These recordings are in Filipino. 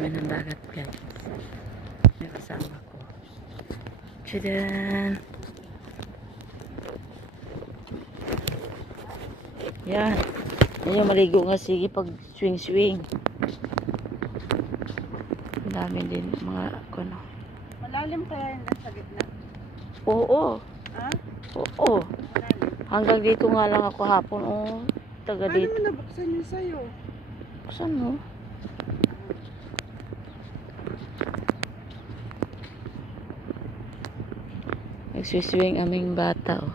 kami ng dagat, guys. May kasama ko. Tchadan! Yan. Yan yung maligo nga sige pag swing-swing. Ang dami din mga ano. Malalim kaya yun sa gitna? Oo. Ha? Oo. Malalim. Hanggang dito nga lang ako hapon. Oh, taga Paano dito. mo nabuksan yun sa'yo? Saan mo? Nagsiswing aming bata, oh.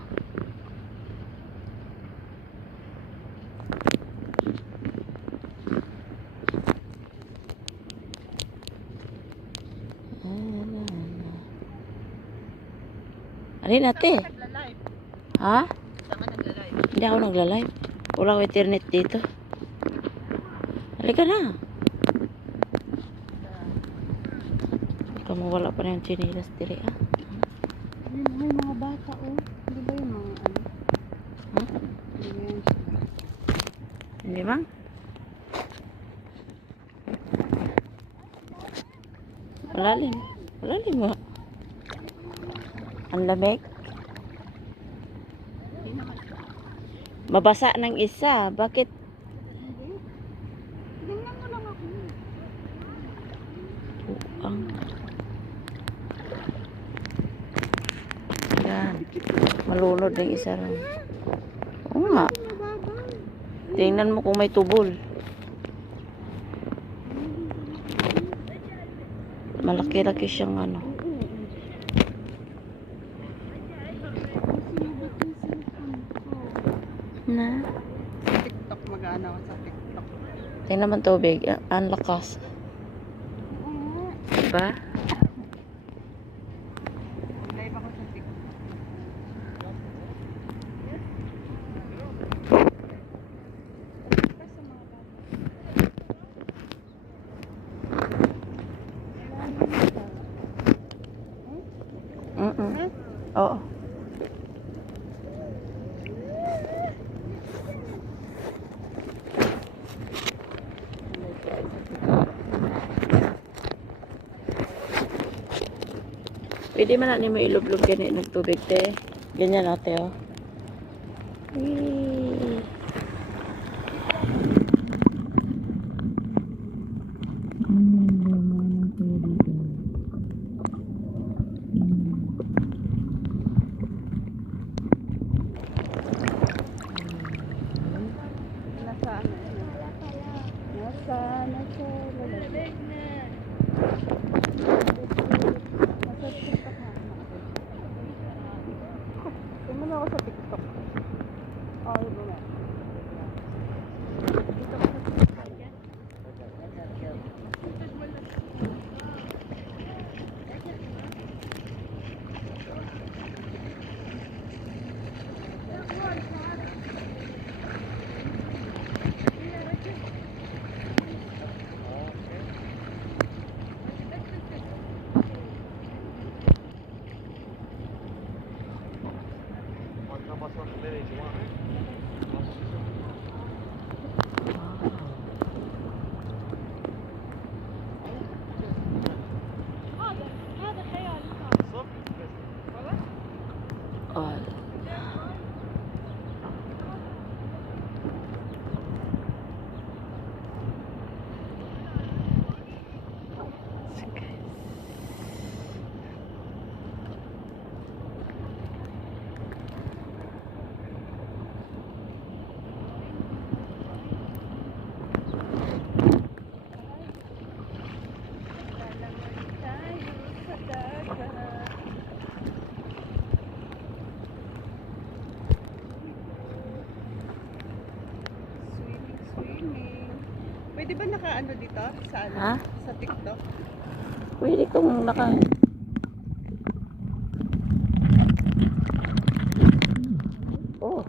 Alin ate? Nagla-live. Ha? Saan ka nagla-live? Hindi ako nagla-live. Wala akong internet dito. Halika na. Kamu wala pa na yung chinilas dire, ah. May mga bata, oh. Hindi ba yung mga ano? Ha? Hindi ba yan sila? Hindi bang? Malalim. Malalim mo. Ang lamig. Mabasa ng isa. Bakit? Hindi. Tingnan mo lang ako. Ang... Yan. Malunod ng isa lang. Oo nga. Mababaw. Tingnan mo kung may tubol. Malaki-laki siyang ano. Na? TikTok, mag-ano ako sa TikTok. Tingnan naman tubig. Ang lakas. Diba? Live ako sa TikTok. Oo. Pwede man natin mo ilublog ganit ng tubig, te. Ganyan natin, oh. Whee! Nasa ano? Nasa lalagay. Nasa TikTok na. Tingnan ako sa TikTok. Oh, ito na. Dito ako sa TikTok. Oh. Swimming. Pwede ba naka-ano dito? Sa ano? Ha? Sa TikTok? Pwede kong naka... Oh.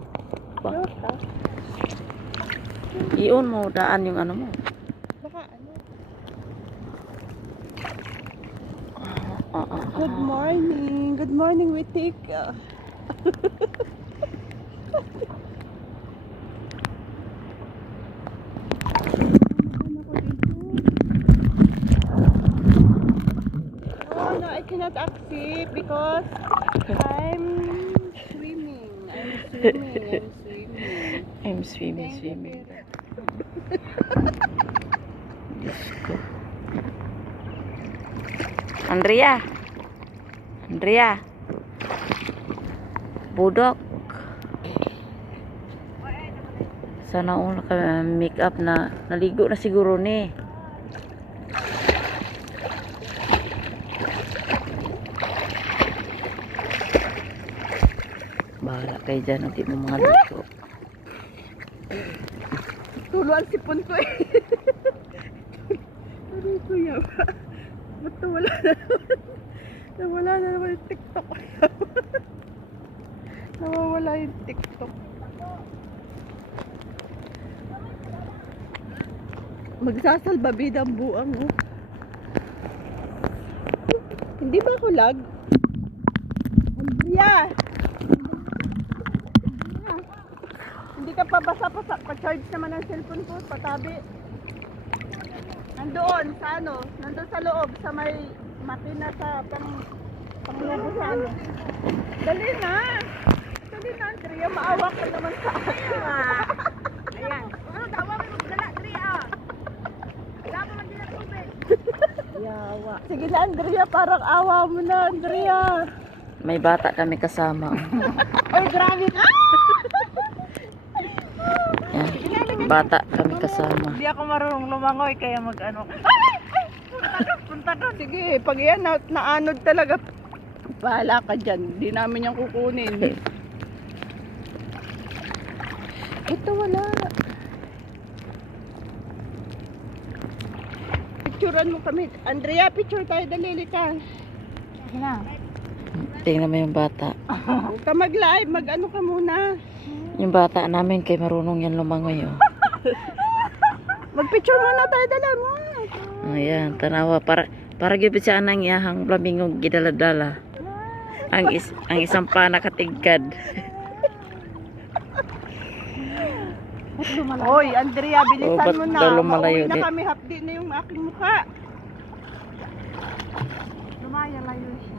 Ano? Iyon mo, daan yung ano mo. Baka ano? Oo. Good morning. Good morning, Witika. cannot accept because I'm swimming. I'm swimming. I'm swimming. I'm swimming, Thank you, swimming. Pere. Diyos ko. Andrea. Andrea. Budok. Sana all naka make up na. Naligo na siguro ni. Bahala kayo dyan. Hindi mo mga ligo. Tulo ang sipon ko eh. Aray ko yawa. Ba't nawala na naman? Nawala na naman yung TikTok ko yawa. Nawawala yung TikTok. Magsasalbabida ang buang oh. Hindi ba ako lag? Andrea! Hindi ka pa basa-basa. Pa-charge naman ang cellphone ko. Patabi. Nandoon sa ano? Nandoon sa loob. Sa may makina sa panglubo sa ano. Dali na! Dali na, Andrea. Maawa ka naman sa akin. Ayan. Ano dawa may magdala, Andrea? Wala pa man din ang tubig. Yawa. Sige na, Andrea. Parang awa mo na, Andrea. May bata kami kasama. Ay, grabe ka! Yan. Bata kami kasama. Hindi ako marunong lumangoy kaya mag-ano. Punta doon. Sige, pag yan naanod talaga, bahala ka dyan. Hindi namin yung kukunin. Ito wala. Picturean mo kami. Andrea, picture tayo. Dalili ka. Sige na. Tingnan mo yung bata. Huwag ka mag-live. Mag-ano ka muna. Yung bata namin kay marunong yan lumangoy. Oh. Mag-picture muna tayo. Dala mo. Ayan, tanawa. Para gipit siya nang iyahang flamingong gidaladala. Ang isang pa nakatigkad. Hoy, Andrea, bilisan ba't mo na. daw lumalayo Mauwi na di? kami. Hapdi na yung aking mukha. Lumaya-layo siya.